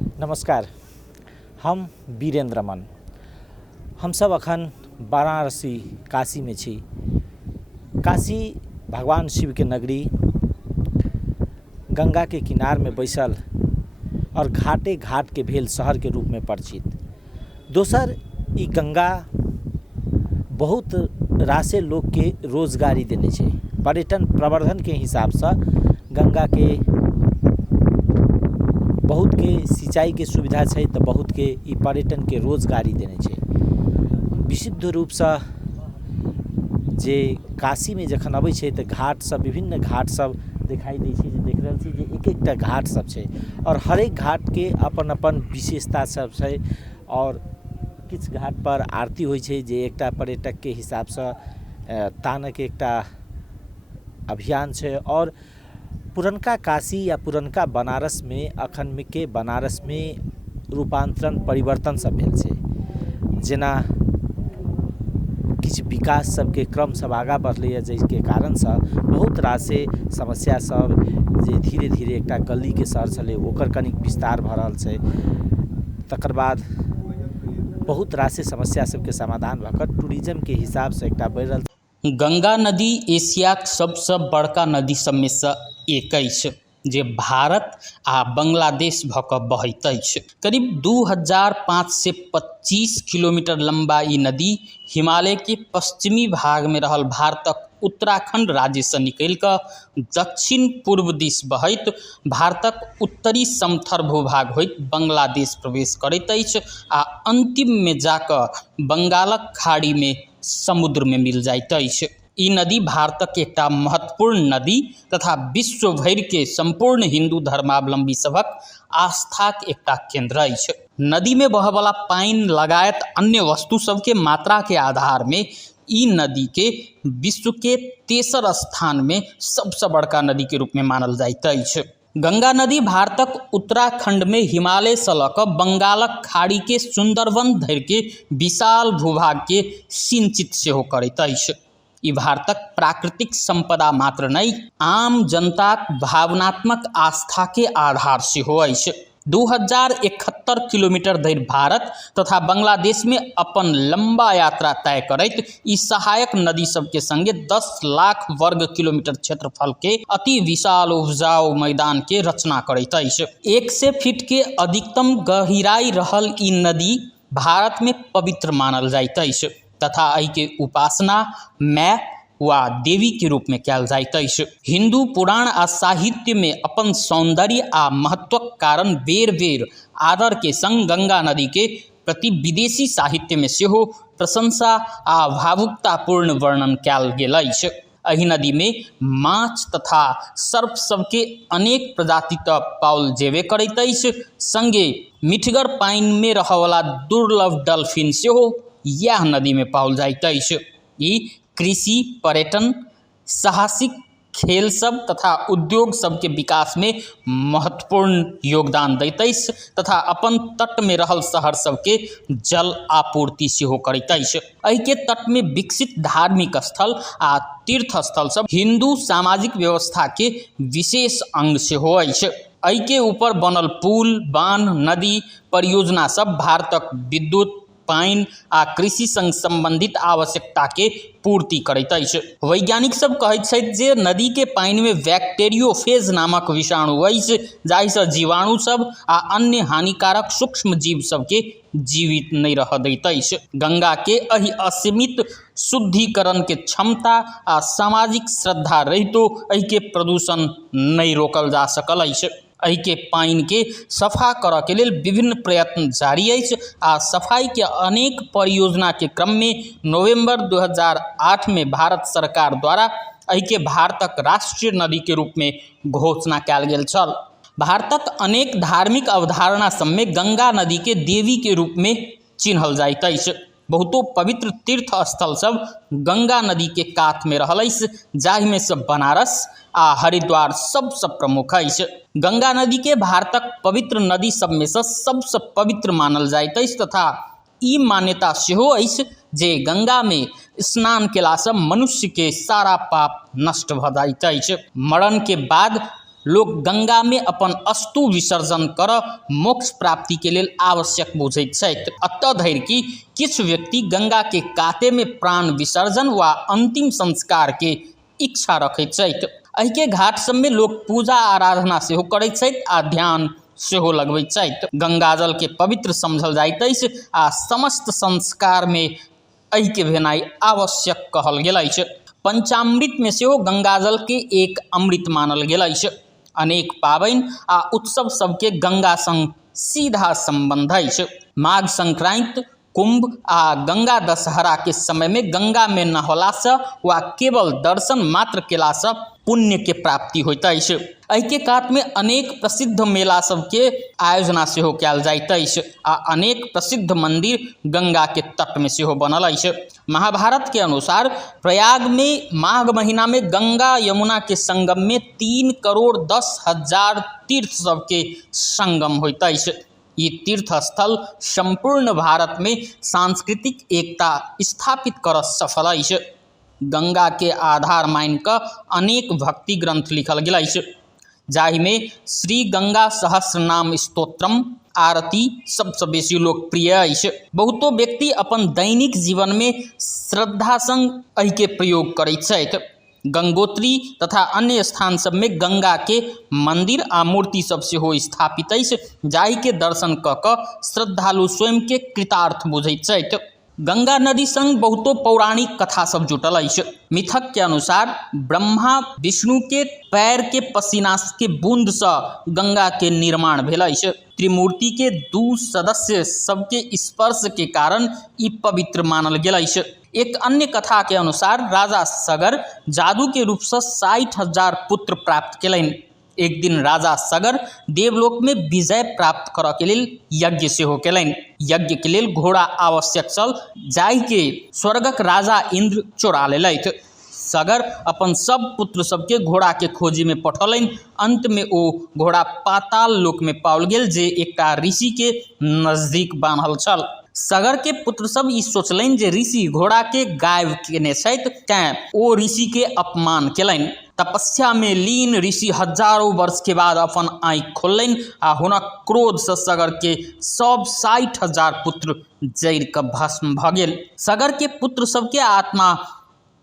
नमस्कार, हम वीरेंद्र मन। हम सब अखन वाराणसी काशी में छी। काशी भगवान शिव के नगरी, गंगा के किनार में बैसल और घाटे घाट के भेल शहर के रूप में परिचित। दोसर, ई गंगा बहुत रासे लोग के रोजगारी देने छे। पर्यटन प्रवर्धन के हिसाब से गंगा के बहुत के सिंचाई के सुविधा है, तो बहुत के ई पर्यटन के रोजगारी देने छे। विशुद्ध रूप से जे काशी में जखन अबै छे तो घाट सब, विभिन्न घाट सब दिखाई दै छे। देख रहल छी जे एक एकटा घाट सब छे और हर एक घाट के अपन अपन विशेषता सब छे। और किछ घाट पर आरती होइ छे जे एकटा पर्यटक के हिसाब से तानक एकटा अभियान छे। और पुरनका काशी या पुरनका बनारस में अखन के बनारस में रूपांतरण परिवर्तन सब भेल छे। जेना किछ विकास सबके क्रम सब आगा बढ़लैए, जाहिके कारण से बहुत रासे समस्या सब जे धीरे धीरे एकटा गली के शहर छलै ओकर कनिक विस्तार भऽ रहल छै। तकर बाद बहुत रासे समस्या सबके समाधान भऽ कऽ टूरिज्म के हिसाब से एकटा बढ़ि रहल। गंगा नदी एशियाक सबसे बड़का नदी सब में से एक अछि, जे भारत आ बांग्लादेश भऽ कऽ बहैत अछि। करीब 2525 किलोमीटर लंबा ई नदी हिमालय के पश्चिमी भाग में रहल भारतक उत्तराखंड राज्य से निकलि कऽ दक्षिण पूर्व दिस बहैत भारतक उत्तरी समथर भूभाग होइत बांग्लादेश प्रवेश करैत अछि आ अंतिम में जाकऽ बंगालक खाड़ी में समुद्र में मिल जाइत अछि। ई नदी भारतक एकटा महत्वपूर्ण नदी तथा विश्व भरि के संपूर्ण हिंदू धर्मावलंबी सभक आस्थाक एकटा केंद्र अछि। नदी में बहयवला पानि लगायत अन्य वस्तु सबके मात्रा के आधार में ई नदी के विश्व के तेसर स्थान में सबसे बड़का नदी के रूप में मानल जाइत अछि। गंगा नदी भारतक उत्तराखंड में हिमालय से लऽ कऽ बंगालक खाड़ी के सुंदरवन धरि के विशाल भूभाग के सिंचित सेहो करैत अछि। ई भारतक प्राकृतिक संपदा मात्र नहीं, आम जनताक भावनात्मक आस्था के आधार सेहो अछि। 2071 किलोमीटर धरि भारत तथा बांग्लादेश में अपन लंबा यात्रा तय करैत ई सहायक नदी सबके संगे 10 लाख वर्ग किलोमीटर क्षेत्रफल के अति विशाल उपजाऊ मैदान के रचना करैत अछि। 100 फीट के अधिकतम गहराई रहल ई नदी भारत में पवित्र मानल जाइत अछि तथा एहि के उपासना माय वा देवी के रूप में कयल जाइत अछि। हिंदू पुराण आ साहित्य में अपन सौंदर्य आ महत्वक कारण बेर बेर आदर के संग गंगा नदी के प्रति विदेशी साहित्य में सेहो प्रशंसा आ भावुकतापूर्ण वर्णन कयल गेल अछि। एहि नदी में माछ तथा सर्प सबके अनेक प्रजाति तऽ पाओल जेबे करैत अछि, संगे मीठगर पानि में रहयवला दुर्लभ डॉल्फिन सेहो यह नदी में पाओल जाइत अछि। ई कृषि, पर्यटन, साहसिक खेल सब तथा उद्योग सब के विकास में महत्वपूर्ण योगदान दैत अछि तथा अपन तट में रहल शहर सब के जल आपूर्ति सेहो करैत अछि। एहि के तट में विकसित धार्मिक स्थल आ तीर्थ स्थल सब हिंदू सामाजिक व्यवस्था के विशेष अंग सेहो अछि। एहि के ऊपर बनल पुल, बांध, नदी परियोजना सब भारतक विद्युत, पानि आ कृषि संग संबंधित आवश्यकता के पूर्ति करैत अछि। वैज्ञानिक सब कहैत छथि जे नदी के पानि में बैक्टीरियोफेज नामक विषाणु अछि, जाहि से जीवाणु सब आ अन्य हानिकारक सूक्ष्म जीव सब के जीवित नहीं रह दैत अछि। गंगा के एहि असीमित शुद्धिकरण के क्षमता आ सामाजिक श्रद्धा रहितो एहि के प्रदूषण नहीं रोकल जा सकल अछि। एहि के पानि के सफा करऽ के लेल विभिन्न प्रयत्न जारी अछि आ सफाई के अनेक परियोजना के क्रम में नवंबर 2008 में भारत सरकार द्वारा एहि के भारतक राष्ट्रीय नदी के रूप में घोषणा कयल गेल छल। भारतक अनेक धार्मिक अवधारणा सब में गंगा नदी के देवी के रूप में चिन्हल जाइत अछि। बहुतो पवित्र तीर्थ स्थल सब गंगा नदी के कात में रहल अछि, जाहि में से बनारस आ हरिद्वार सबसे प्रमुख अछि। गंगा नदी के भारतक पवित्र नदी सब में से सबसे पवित्र मानल जाइत अछि तथा ई मान्यता सेहो अछि जे गंगा में स्नान केला से मनुष्य के सारा पाप नष्ट भ जाइत अछि। मरण के बाद लोग गंगा में अपन अस्तु विसर्जन कर मोक्ष प्राप्ति के लेल आवश्यक बुझैत छथि। अतः धरि कि किछु व्यक्ति गंगा के काते में प्राण विसर्जन वा अंतिम संस्कार के इच्छा रखैत छथि। एहि के घाट सब में लोग पूजा आराधना सेहो करैत छथि आ ध्यान सेहो लगबैत छथि। गंगाजल के पवित्र समझल जाइत अछि आ समस्त संस्कार में एहि के भेनाइ आवश्यक कहल गेल अछि। पंचामृत में सेहो गंगाजल के एक अमृत मानल गेल अछि। अनेक पाबनि आ उत्सव सबके गंगा संग सीधा संबंध अछि। माघ संक्रांति, कुंभ आ गंगा दशहरा के समय में गंगा में नहला से वा केवल दर्शन मात्र केला से पुण्य के प्राप्ति होइत अछि। एहि के कात में अनेक प्रसिद्ध मेला सबके आयोजना सेहो कयल जाइत अछि आ अनेक प्रसिद्ध मंदिर गंगा के तट में सेहो बनल अछि। महाभारत के अनुसार प्रयाग में माघ महीना में गंगा यमुना के संगम में 3,10,00,000 तीर्थ सबके संगम होइत अछि। ये तीर्थ स्थल संपूर्ण भारत में सांस्कृतिक एकता स्थापित कर सफल अछि। गंगा के आधार मान कऽ अनेक भक्ति ग्रंथ लिखल गेल अछि, जाहि में श्री गंगा सहस्रनाम स्तोत्रम आरती सबसे बेसी लोकप्रिय अछि। बहुतो व्यक्ति अपन दैनिक जीवन में श्रद्धा संग एहि के प्रयोग करैत छथि। गंगोत्री तथा अन्य स्थान सब में गंगा के मंदिर आ मूर्ति सब सेहो स्थापित अछि, जाहि के दर्शन कऽ कऽ श्रद्धालु स्वयं के कृतार्थ बुझैत छथि। गंगा नदी संग बहुतो पौराणिक कथा सब जुटल अछि। मिथक के अनुसार ब्रह्मा विष्णु के पैर के पसीना के बूंद से गंगा के निर्माण भेल अछि। त्रिमूर्ति के 2 सदस्य सबके स्पर्श के कारण ई पवित्र मानल गेल अछि। एक अन्य कथा के अनुसार राजा सगर जादू के रूप से 60,000 पुत्र प्राप्त केलनि। एक दिन राजा सगर देवलोक में विजय प्राप्त करऽ के लेल यज्ञ सेहो केलनि। यज्ञ के लेल घोड़ा आवश्यक छल, जाहि के स्वर्गक राजा इंद्र चोरा लेलथि। सगर अपन सब पुत्र सबके घोड़ा के खोजी में पठौलनि। अंत में ओ घोड़ा पाताल लोक में पाओल गेल, जे एकटा ऋषि के नजदीक बान्हल छल। सगर के पुत्र सब ई सोचलनि जे ऋषि घोड़ा के गायब केने छथि, तें ओ ऋषि के अपमान केलनि। तपस्या में लीन ऋषि हजारों वर्ष के बाद अपन आँखि खोललनि आ हुनक क्रोध से सगर के सब 60,000 पुत्र जरि कऽ भस्म भऽ गेल। सगर के पुत्र सबके आत्मा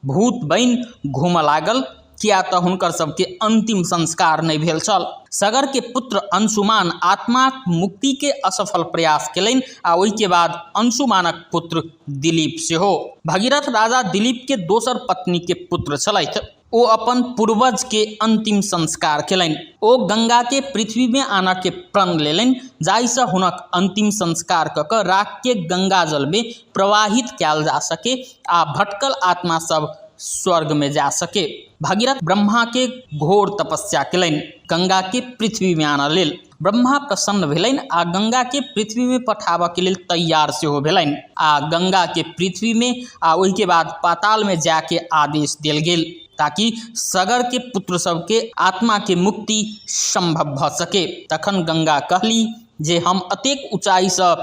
भूत बनि घूमऽ लागल, किया तऽ हुनकर सबके अंतिम संस्कार नहीं भेल छल। सगर के पुत्र अंशुमान आत्मा मुक्ति के असफल प्रयास केलनि आ ओहि के बाद अंशुमानक पुत्र दिलीप सेहो। भगीरथ राजा दिलीप के दोसर पत्नी के पुत्र छलथि। ओ अपन पूर्वज के अंतिम संस्कार केलनि। ओ गंगा के पृथ्वी में आनऽ के प्रण लेलनि, जाहि से हुनक अंतिम संस्कार कऽ कऽ राख के गंगा जल में प्रवाहित कयल जा सके आ भटकल आत्मा सब स्वर्ग में जा सके। भगीरथ ब्रह्मा के घोर तपस्या केलनि गंगा के पृथ्वी में आनऽ लेल। ब्रह्मा प्रसन्न भेलनि आ गंगा के पृथ्वी में पठाबऽ के लेल तैयार सेहो भेलनि आ गंगा के पृथ्वी में आ ओहि के बाद पाताल में जाके आदेश देल गेल, ताकि सगर के पुत्र सबके आत्मा के मुक्ति संभव भऽ सके। तखन गंगा कहली जे हम अतेक ऊंचाई से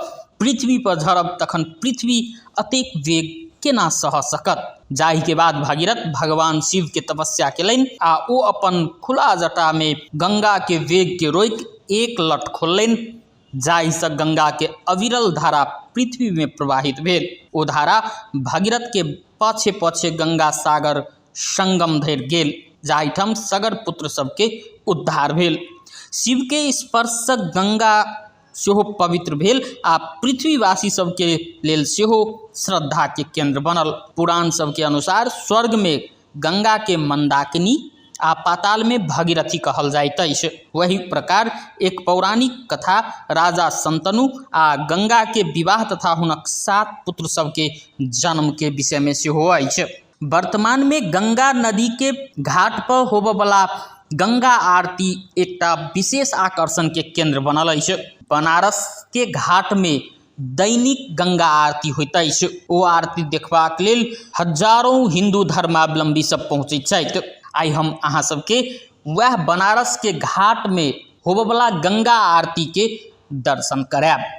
पृथ्वी पर झरब तखन पृथ्वी अतेक वेग केना सह सकत। जाहि के बाद भागीरथ भगवान शिव के तपस्या केलनि आ ओ अपन खुला जटा में गंगा के वेग के रोकि एक लट खोललनि, जाहि से गंगा के अविरल धारा पृथ्वी में प्रवाहित भेल। ओ धारा भागीरथ के पाछे पाछे गंगा सागर संगम धरि गेल, जाहि ठाम सगर पुत्र सबके उद्धार भेल। शिव के स्पर्श से गंगा सेहो पवित्र भेल आ पृथ्वीवासी सबके लेल सेहो श्रद्धा के केंद्र बनल। पुराण सबके अनुसार स्वर्ग में गंगा के मंदाकिनी आ पाताल में भगीरथी कहल जाइत अछि। वही प्रकार एक पौराणिक कथा राजा शंतनु आ गंगा के विवाह तथा हुनक 7 पुत्र सबके जन्म के विषय में सेहो अछि। वर्तमान में गंगा नदी के घाट पर होबऽ वाला गंगा आरती एकटा विशेष आकर्षण के केंद्र बनल अछि। बनारस के घाट में दैनिक गंगा आरती होइत अछि। ओ आरती देखबाक लेल हजारों हिंदू धर्मावलंबी सब पहुँचैत छथि। आइ हम अहाँ सबके वह बनारस के घाट में होबऽ वाला गंगा आरती के दर्शन कराएब।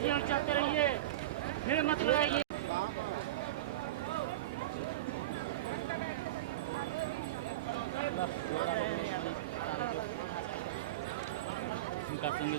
चलते रहिए, भीड़ मत लगाइए। उनका संग